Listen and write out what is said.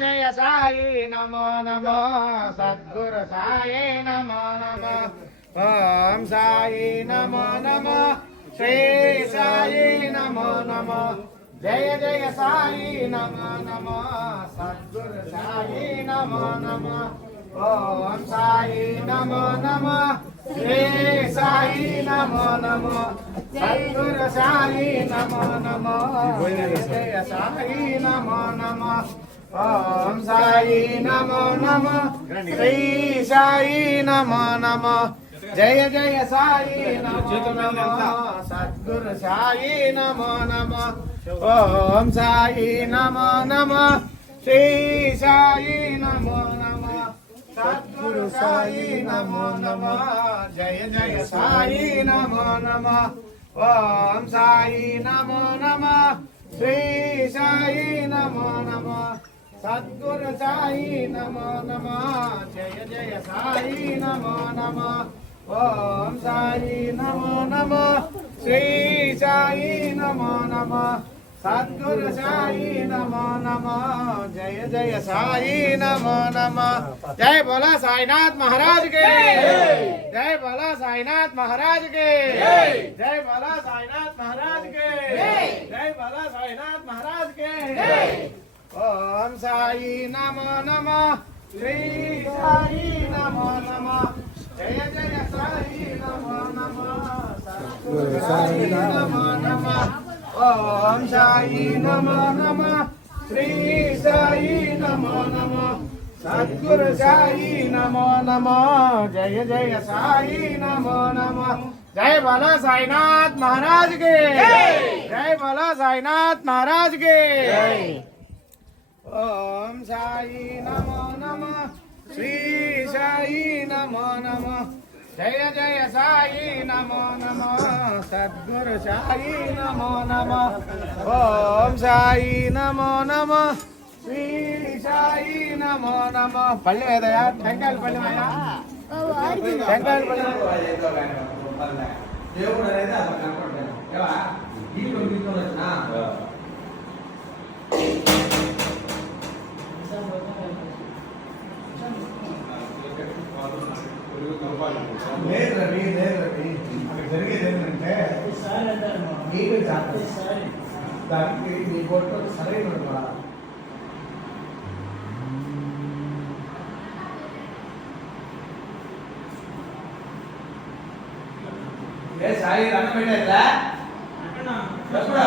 जय साई नमो नमो सद्गुरु साई नमो नमो ओम साई नमो नमो श्री साई नमो नमो जय जय साई नमो नमो सद्गुरु साई नमो नमो ओम साई नमो नमो श्री साई नमो नमो सद्गुरु साई नमो नमो जय साई नमो नमो ओम साई नमो नमो श्री साई नमो नमो जय जय साई नमो नमो सद्गुरु साई नमो नमो ओम साई नमो नमो श्री साई नमो नमो सद्गुरु साई नमो नमो जय जय साई नमो नमो ओम साई नमो नमो श्री साई नमो नमो सद्गुरु साई नमो नमो जय जय साई नमो नमो ओम साई नमो नमो श्री साई नमो नमो सद्गुरु साई नमो नमो जय जय साई नमो नमो जय बोला साईनाथ महाराज के जय बोला साईनाथ महाराज के जय बोला साईनाथ महाराज के जय बोला साईनाथ महाराज के ओम साई नमो नमो श्री साई नमो नमो जय जय साई नमो नमो सद्गुरु साई नमो नमो ओम साई नमो नमो श्री साई नमो नमो सद्गुरु साई नमो नमो जय जय साई नमो नमो जय बोला साईनाथ महाराज के जय बोला साईनाथ महाराज के ओम साई नमो नमो श्री साई नमो नमो जय जय साई नमो नमो सद्गुरु साई नमो नमो ओम साई नमो नमो श्री साई नमो नमो पल्ली वेदया టెంకాయలు పల్లి మాయా టెంకాయలు పల్లి దేవుడు అనేది అలా కనపడతాడు ఏవా ఈ కొడుకుతో వచ్చినా లేదు రవి అక్కడ జరిగేది ఏంటంటే నీకు దానికి నీ కొట్టు సరైన ఏ సాయి అన్న పెట్టేదా ఎప్పుడు